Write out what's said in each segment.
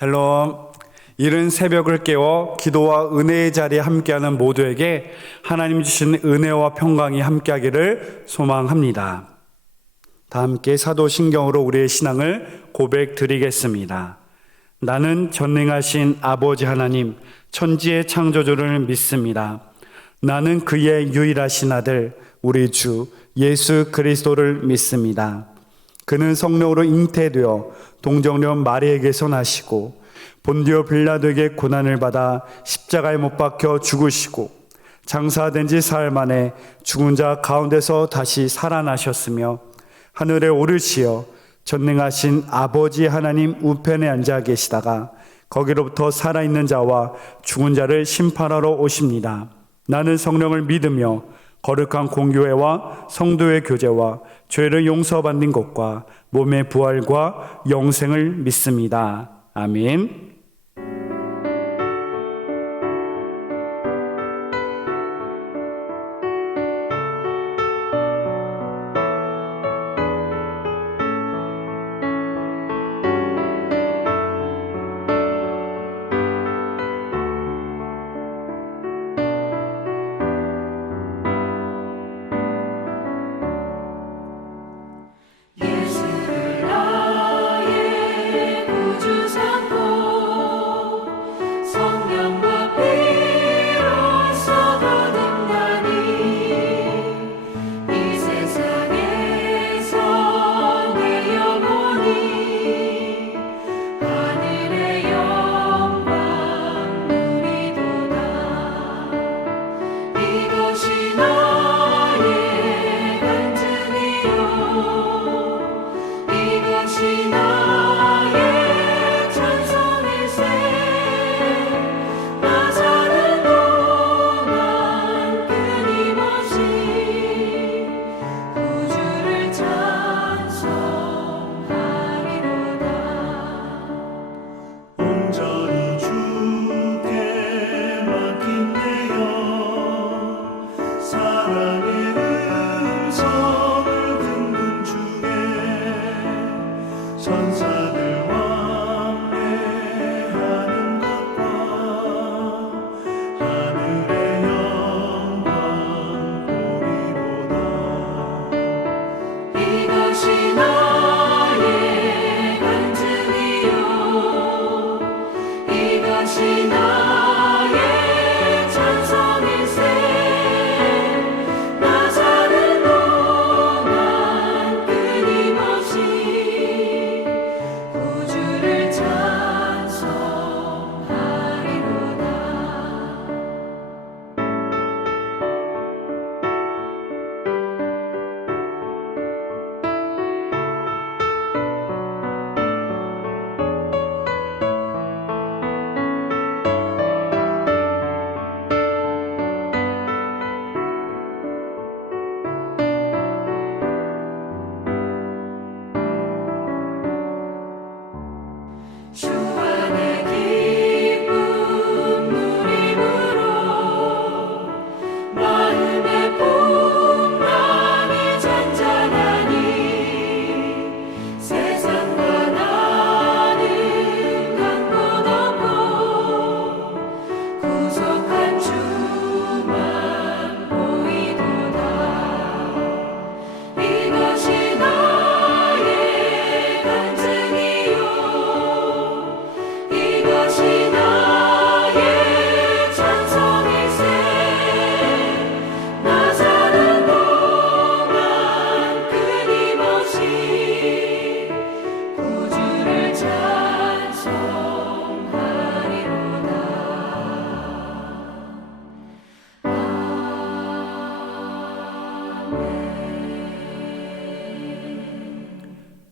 샬롬. 이른 새벽을 깨워 기도와 은혜의 자리에 함께하는 모두에게 하나님 주신 은혜와 평강이 함께하기를 소망합니다. 다 함께 사도신경으로 우리의 신앙을 고백드리겠습니다. 나는 전능하신 아버지 하나님, 천지의 창조주를 믿습니다. 나는 그의 유일하신 아들, 우리 주 예수 그리스도를 믿습니다. 그는 성령으로 잉태되어 동정녀 마리에게서 나시고 본디오 빌라도에게 고난을 받아 십자가에 못 박혀 죽으시고 장사된 지 사흘 만에 죽은 자 가운데서 다시 살아나셨으며 하늘에 오르시어 전능하신 아버지 하나님 우편에 앉아 계시다가 거기로부터 살아있는 자와 죽은 자를 심판하러 오십니다. 나는 성령을 믿으며 거룩한 공교회와 성도의 교제와 죄를 용서받는 것과 몸의 부활과 영생을 믿습니다. 아멘.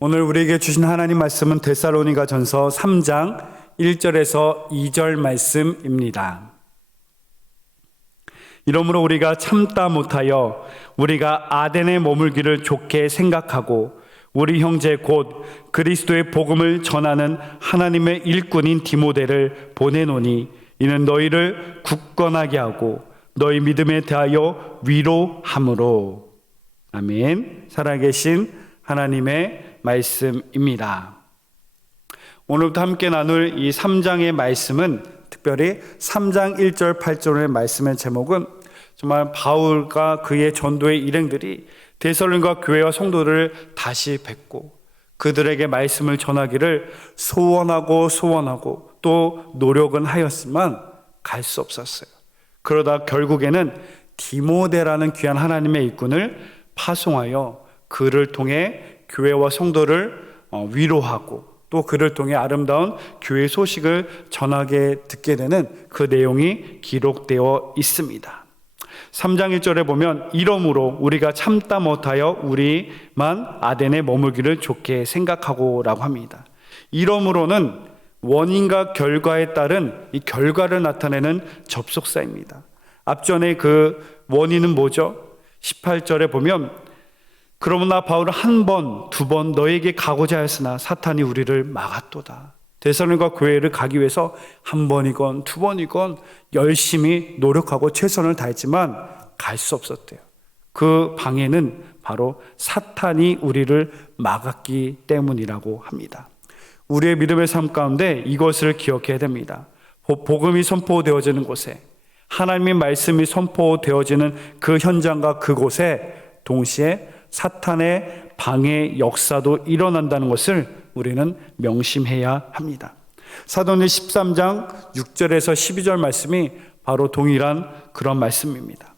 오늘 우리에게 주신 하나님 말씀은 데살로니가전서 3장 1절에서 2절 말씀입니다. 이러므로 우리가 참다 못하여 우리가 아덴에 머물기를 좋게 생각하고 우리 형제 곧 그리스도의 복음을 전하는 하나님의 일꾼인 디모데를 보내노니 이는 너희를 굳건하게 하고 너희 믿음에 대하여 위로함으로. 아멘. 살아계신 하나님의 말씀입니다. 오늘부터 함께 나눌 이 3장의 말씀은 특별히 3장 1절 8절의 말씀의 제목은 정말 바울과 그의 전도의 일행들이 데살로니가 교회와 성도를 다시 뵙고 그들에게 말씀을 전하기를 소원하고 또 노력은 하였지만 갈 수 없었어요. 그러다 결국에는 디모데라는 귀한 하나님의 일꾼을 파송하여 그를 통해 교회와 성도를 위로하고 또 그를 통해 아름다운 교회 소식을 전하게 듣게 되는 그 내용이 기록되어 있습니다. 3장 1절에 보면 이러므로 우리가 참다 못하여 우리만 아덴에 머물기를 좋게 생각하고 라고 합니다. 이러므로는 원인과 결과에 따른 이 결과를 나타내는 접속사입니다. 앞전에 그 원인은 뭐죠? 18절에 보면 그러므나 바울은 한 번, 두 번 너에게 가고자 하였으나 사탄이 우리를 막았도다. 데살로니가 교회를 가기 위해서 한 번이건 두 번이건 열심히 노력하고 최선을 다했지만 갈 수 없었대요. 그 방해는 바로 사탄이 우리를 막았기 때문이라고 합니다. 우리의 믿음의 삶 가운데 이것을 기억해야 됩니다. 복음이 선포되어지는 곳에, 하나님의 말씀이 선포되어지는 그 현장과 그곳에 동시에 사탄의 방해 역사도 일어난다는 것을 우리는 명심해야 합니다. 사도행전 13장 6절에서 12절 말씀이 바로 동일한 그런 말씀입니다.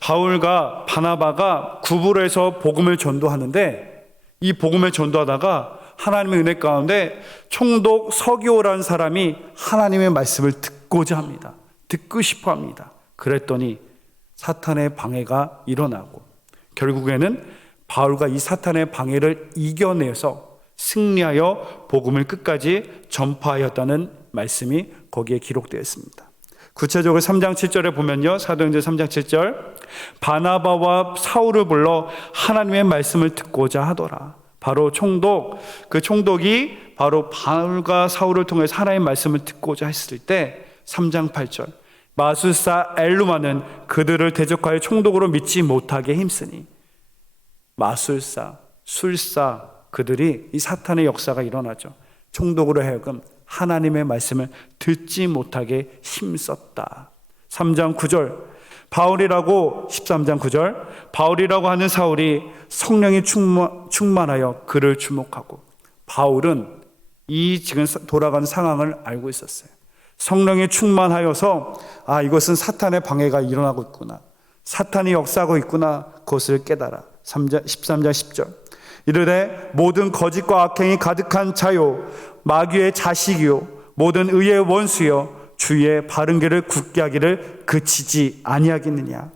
바울과 바나바가 구부로에서 복음을 전도하는데 이 복음을 전도하다가 하나님의 은혜 가운데 총독 서기오라는 사람이 하나님의 말씀을 듣고자 합니다. 듣고 싶어 합니다. 그랬더니 사탄의 방해가 일어나고 결국에는 바울과 이 사탄의 방해를 이겨내서 승리하여 복음을 끝까지 전파하였다는 말씀이 거기에 기록되어 있습니다. 구체적으로 3장 7절에 보면요, 사도행전 3장 7절 바나바와 사울을 불러 하나님의 말씀을 듣고자 하더라. 바로 총독, 그 총독이 바로 바울과 사울을 통해서 하나님의 말씀을 듣고자 했을 때 3장 8절 마술사 엘루마는 그들을 대적하여 총독으로 믿지 못하게 힘쓰니, 마술사, 술사, 그들이 이 사탄의 역사가 일어나죠. 총독으로 하여금 하나님의 말씀을 듣지 못하게 힘썼다. 3장 9절 바울이라고 13장 9절 바울이라고 하는 사울이 성령이 충만하여 그를 주목하고, 바울은 이 지금 돌아가는 상황을 알고 있었어요. 성령이 충만하여서 이것은 사탄의 방해가 일어나고 있구나, 사탄이 역사하고 있구나, 그것을 깨달아. 13장 10절 이르되 모든 거짓과 악행이 가득한 자요 마귀의 자식이요 모든 의의 원수요 주의 바른 길을 굳게 하기를 그치지 아니하겠느냐.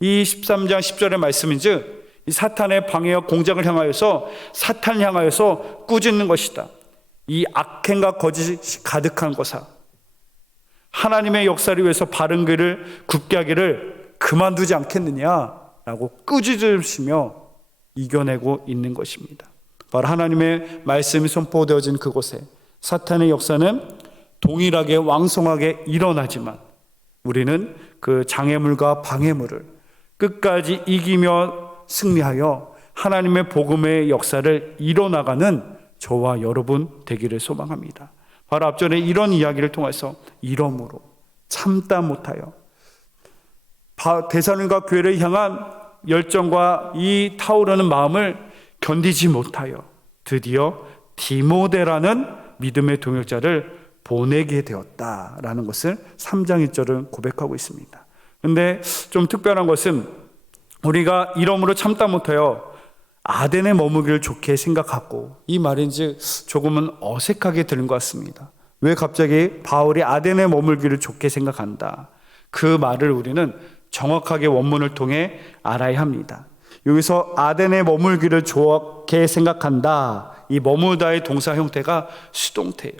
이 13장 10절의 말씀인즉 이 사탄의 방해와 공작을 향하여서 사탄을 향하여서 꾸짖는 것이다. 이 악행과 거짓이 가득한 것아, 하나님의 역사를 위해서 바른 길을 굳게 하기를 그만두지 않겠느냐라고 꾸짖으시며 이겨내고 있는 것입니다. 바로 하나님의 말씀이 선포되어진 그곳에 사탄의 역사는 동일하게 왕성하게 일어나지만 우리는 그 장애물과 방해물을 끝까지 이기며 승리하여 하나님의 복음의 역사를 이뤄나가는 저와 여러분 되기를 소망합니다. 바로 앞전에 이런 이야기를 통해서 이러므로 참다 못하여 데살로니가 교회를 향한 열정과 이 타오르는 마음을 견디지 못하여 드디어 디모데라는 믿음의 동역자를 보내게 되었다라는 것을 3장 1절은 고백하고 있습니다. 그런데 좀 특별한 것은 우리가 이러므로 참다 못하여 아덴에 머무기를 좋게 생각하고, 이 말인지 조금은 어색하게 들린 것 같습니다. 왜 갑자기 바울이 아덴에 머물기를 좋게 생각한다, 그 말을 우리는 정확하게 원문을 통해 알아야 합니다. 여기서 아덴에 머물기를 좋게 생각한다, 이 머물다의 동사 형태가 수동태예요.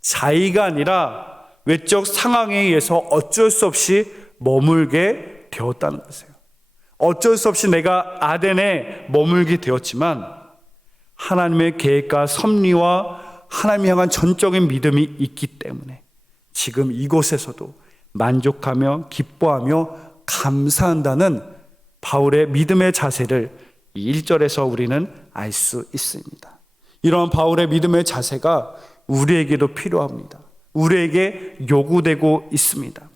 자의가 아니라 외적 상황에 의해서 어쩔 수 없이 머물게 되었다는 것이에요. 어쩔 수 없이 내가 아덴에 머물게 되었지만 하나님의 계획과 섭리와 하나님 향한 전적인 믿음이 있기 때문에 지금 이곳에서도 만족하며 기뻐하며 감사한다는 바울의 믿음의 자세를 이 1절에서 우리는 알 수 있습니다. 이러한 바울의 믿음의 자세가 우리에게도 필요합니다. 우리에게 요구되고 있습니다.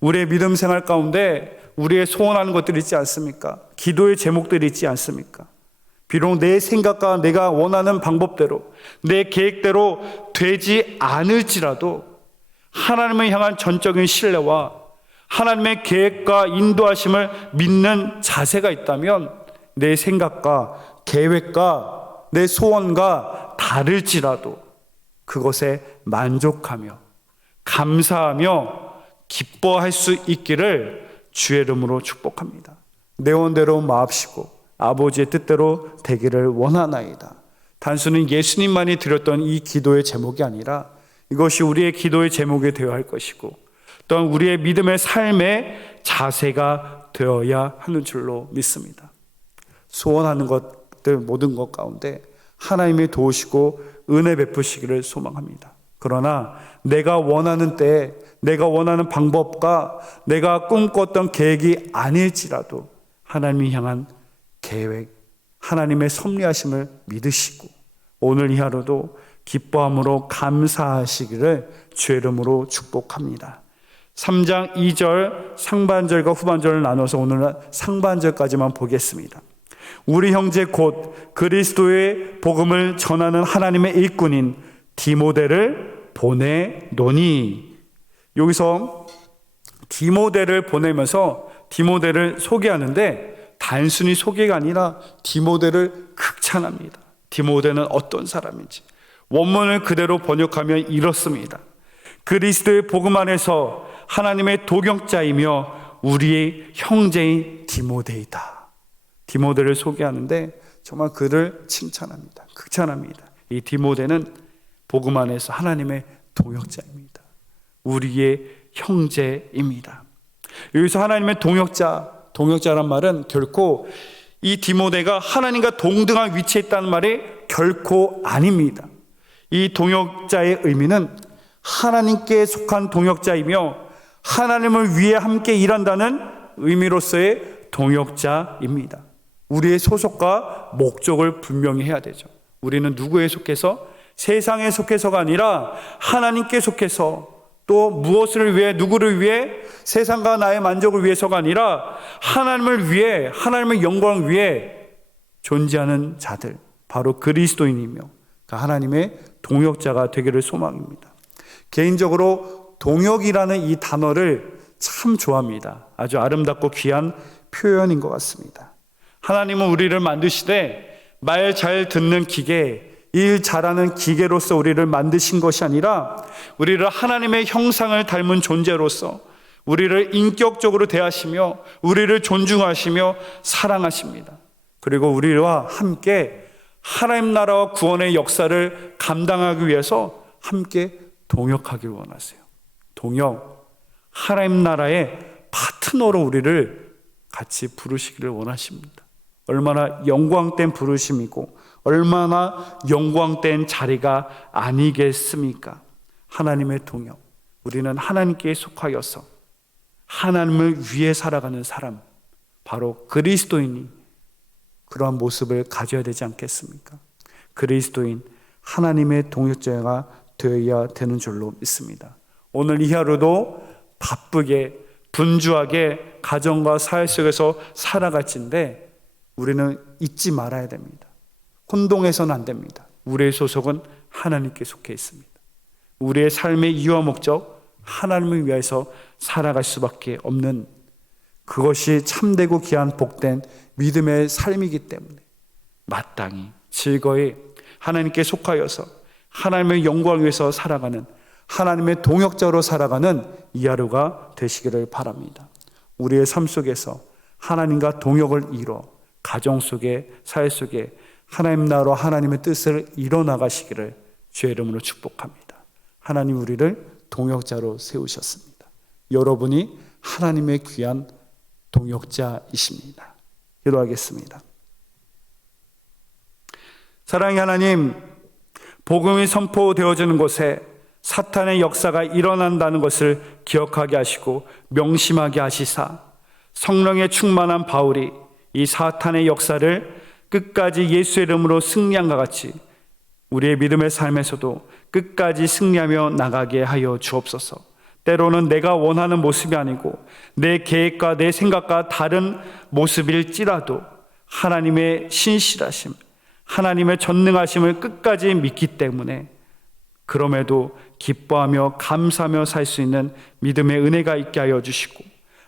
우리의 믿음 생활 가운데 우리의 소원하는 것들이 있지 않습니까? 기도의 제목들이 있지 않습니까? 비록 내 생각과 내가 원하는 방법대로, 내 계획대로 되지 않을지라도 하나님을 향한 전적인 신뢰와 하나님의 계획과 인도하심을 믿는 자세가 있다면 내 생각과 계획과 내 소원과 다를지라도 그것에 만족하며 감사하며 기뻐할 수 있기를 주의 이름으로 축복합니다. 내 원대로 마옵시고 아버지의 뜻대로 되기를 원하나이다. 단순히 예수님만이 드렸던 이 기도의 제목이 아니라 이것이 우리의 기도의 제목이 되어야 할 것이고 또한 우리의 믿음의 삶의 자세가 되어야 하는 줄로 믿습니다. 소원하는 것들 모든 것 가운데 하나님이 도우시고 은혜 베푸시기를 소망합니다. 그러나 내가 원하는 때에 내가 원하는 방법과 내가 꿈꿨던 계획이 아닐지라도 하나님이 향한 계획, 하나님의 섭리하심을 믿으시고 오늘 이 하루도 기뻐함으로 감사하시기를 주의 이름으로 축복합니다. 3장 2절 상반절과 후반절을 나눠서 오늘은 상반절까지만 보겠습니다. 우리 형제 곧 그리스도의 복음을 전하는 하나님의 일꾼인 디모데를 보내노니, 여기서 디모데를 보내면서 디모데를 소개하는데 단순히 소개가 아니라 디모데를 극찬합니다. 디모데는 어떤 사람인지 원문을 그대로 번역하면 이렇습니다. 그리스도의 복음 안에서 하나님의 도경자이며 우리의 형제인 디모데이다. 디모데를 소개하는데 정말 그를 칭찬합니다. 극찬합니다. 이 디모데는 복음 안에서 하나님의 동역자입니다. 우리의 형제입니다. 여기서 하나님의 동역자란 말은 결코 이 디모데가 하나님과 동등한 위치에 있다는 말이 결코 아닙니다. 이 동역자의 의미는 하나님께 속한 동역자이며 하나님을 위해 함께 일한다는 의미로서의 동역자입니다. 우리의 소속과 목적을 분명히 해야 되죠. 우리는 누구에 속해서? 세상에 속해서가 아니라 하나님께 속해서, 또 무엇을 위해, 누구를 위해? 세상과 나의 만족을 위해서가 아니라 하나님을 위해, 하나님의 영광을 위해 존재하는 자들, 바로 그리스도인이며 하나님의 동역자가 되기를 소망입니다. 개인적으로 동역이라는 이 단어를 참 좋아합니다. 아주 아름답고 귀한 표현인 것 같습니다. 하나님은 우리를 만드시되 말 잘 듣는 기계, 일 잘하는 기계로서 우리를 만드신 것이 아니라 우리를 하나님의 형상을 닮은 존재로서 우리를 인격적으로 대하시며 우리를 존중하시며 사랑하십니다. 그리고 우리와 함께 하나님 나라와 구원의 역사를 감당하기 위해서 함께 동역하길 원하세요. 동역, 하나님 나라의 파트너로 우리를 같이 부르시기를 원하십니다. 얼마나 영광된 부르심이고 얼마나 영광된 자리가 아니겠습니까? 하나님의 동역, 우리는 하나님께 속하여서 하나님을 위해 살아가는 사람, 바로 그리스도인이 그러한 모습을 가져야 되지 않겠습니까? 그리스도인, 하나님의 동역자가 되어야 되는 줄로 믿습니다. 오늘 이 하루도 바쁘게 분주하게 가정과 사회 속에서 살아갈진데 우리는 잊지 말아야 됩니다. 혼동해서는 안 됩니다. 우리의 소속은 하나님께 속해 있습니다. 우리의 삶의 이유와 목적, 하나님을 위해서 살아갈 수밖에 없는, 그것이 참되고 귀한 복된 믿음의 삶이기 때문에 마땅히 즐거이 하나님께 속하여서 하나님의 영광을 위해서 살아가는, 하나님의 동역자로 살아가는 이 하루가 되시기를 바랍니다. 우리의 삶 속에서 하나님과 동역을 이뤄 가정 속에, 사회 속에 하나님 나라와 하나님의 뜻을 이뤄나가시기를 주의 이름으로 축복합니다. 하나님 우리를 동역자로 세우셨습니다. 여러분이 하나님의 귀한 동역자이십니다. 기도하겠습니다. 사랑의 하나님, 복음이 선포되어지는 곳에 사탄의 역사가 일어난다는 것을 기억하게 하시고 명심하게 하시사 성령의 충만한 바울이 이 사탄의 역사를 끝까지 예수의 이름으로 승리한 것 같이 우리의 믿음의 삶에서도 끝까지 승리하며 나가게 하여 주옵소서. 때로는 내가 원하는 모습이 아니고 내 계획과 내 생각과 다른 모습일지라도 하나님의 신실하심, 하나님의 전능하심을 끝까지 믿기 때문에 그럼에도 기뻐하며 감사하며 살 수 있는 믿음의 은혜가 있게 하여 주시고,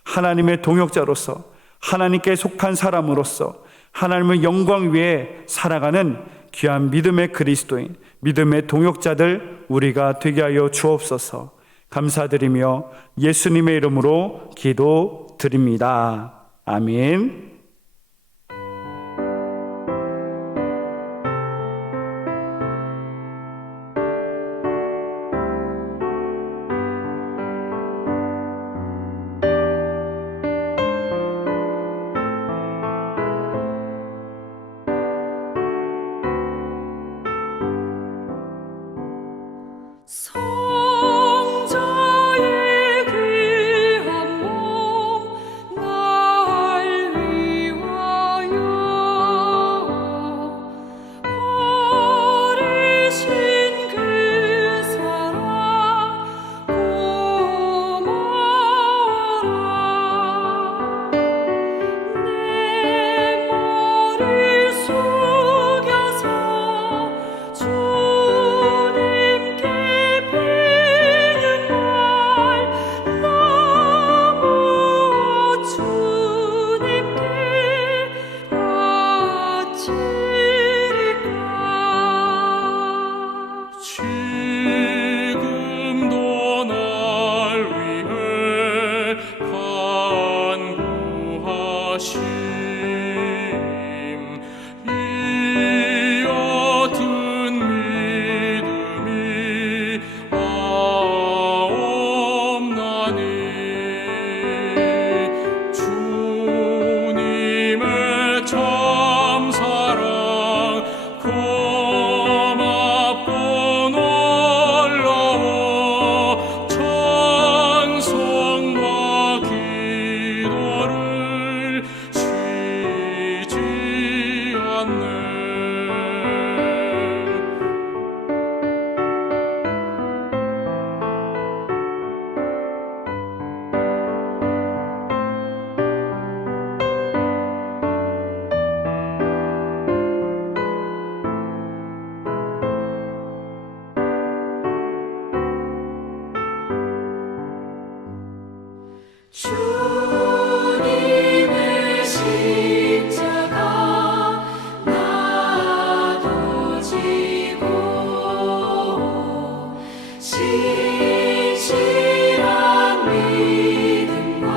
하나님의 동역자로서, 하나님께 속한 사람으로서 하나님의 영광 위에 살아가는 귀한 믿음의 그리스도인, 믿음의 동역자들 우리가 되게 하여 주옵소서. 감사드리며 예수님의 이름으로 기도드립니다. 아멘. 성자의 귀한 몸 날 위하여 버리신 그 사랑 고마워라. 내 머리 숙여서 주님께 지금도 날 위해 간구하심 이 어떤 믿음이 없나니 주님의 참사랑 고맙고 놀라워 찬송과 기도를 쉬지 않네. 주님의 십자가 나도 지고 신실한 믿음과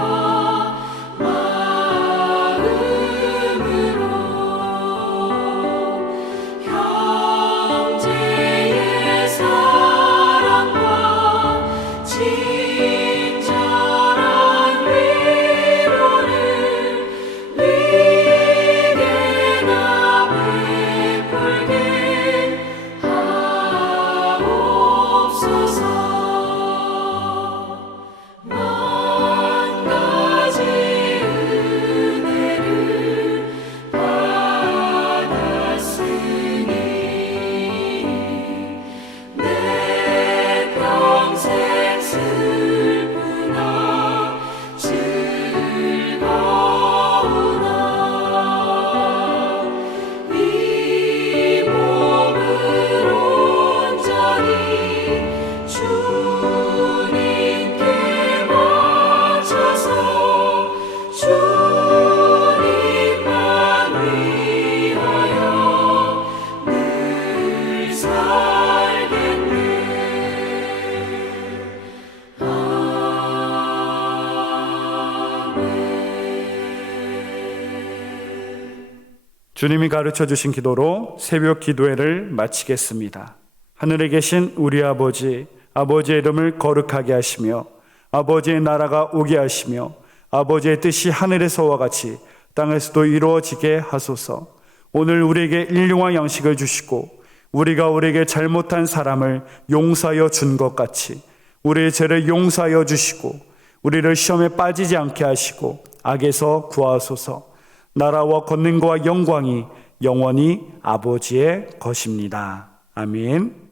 마음으로 형제의 사랑과 친절한 위로를 위계나 베풀게 하옵소서. 만 가지 은혜를 받았으니 내 평생 슬프나 즐거우나 이 몸을 온전히 주님께 바쳐서 주님만 위하여 늘 살겠네. 주님이 가르쳐 주신 기도로 새벽 기도회를 마치겠습니다. 하늘에 계신 우리 아버지, 아버지의 이름을 거룩하게 하시며 아버지의 나라가 오게 하시며 아버지의 뜻이 하늘에서와 같이 땅에서도 이루어지게 하소서. 오늘 우리에게 일용할 양식을 주시고 우리가 우리에게 잘못한 사람을 용서하여 준 것 같이 우리의 죄를 용서하여 주시고 우리를 시험에 빠지지 않게 하시고 악에서 구하소서. 나라와 권능과 영광이 영원히 아버지의 것입니다. 아멘.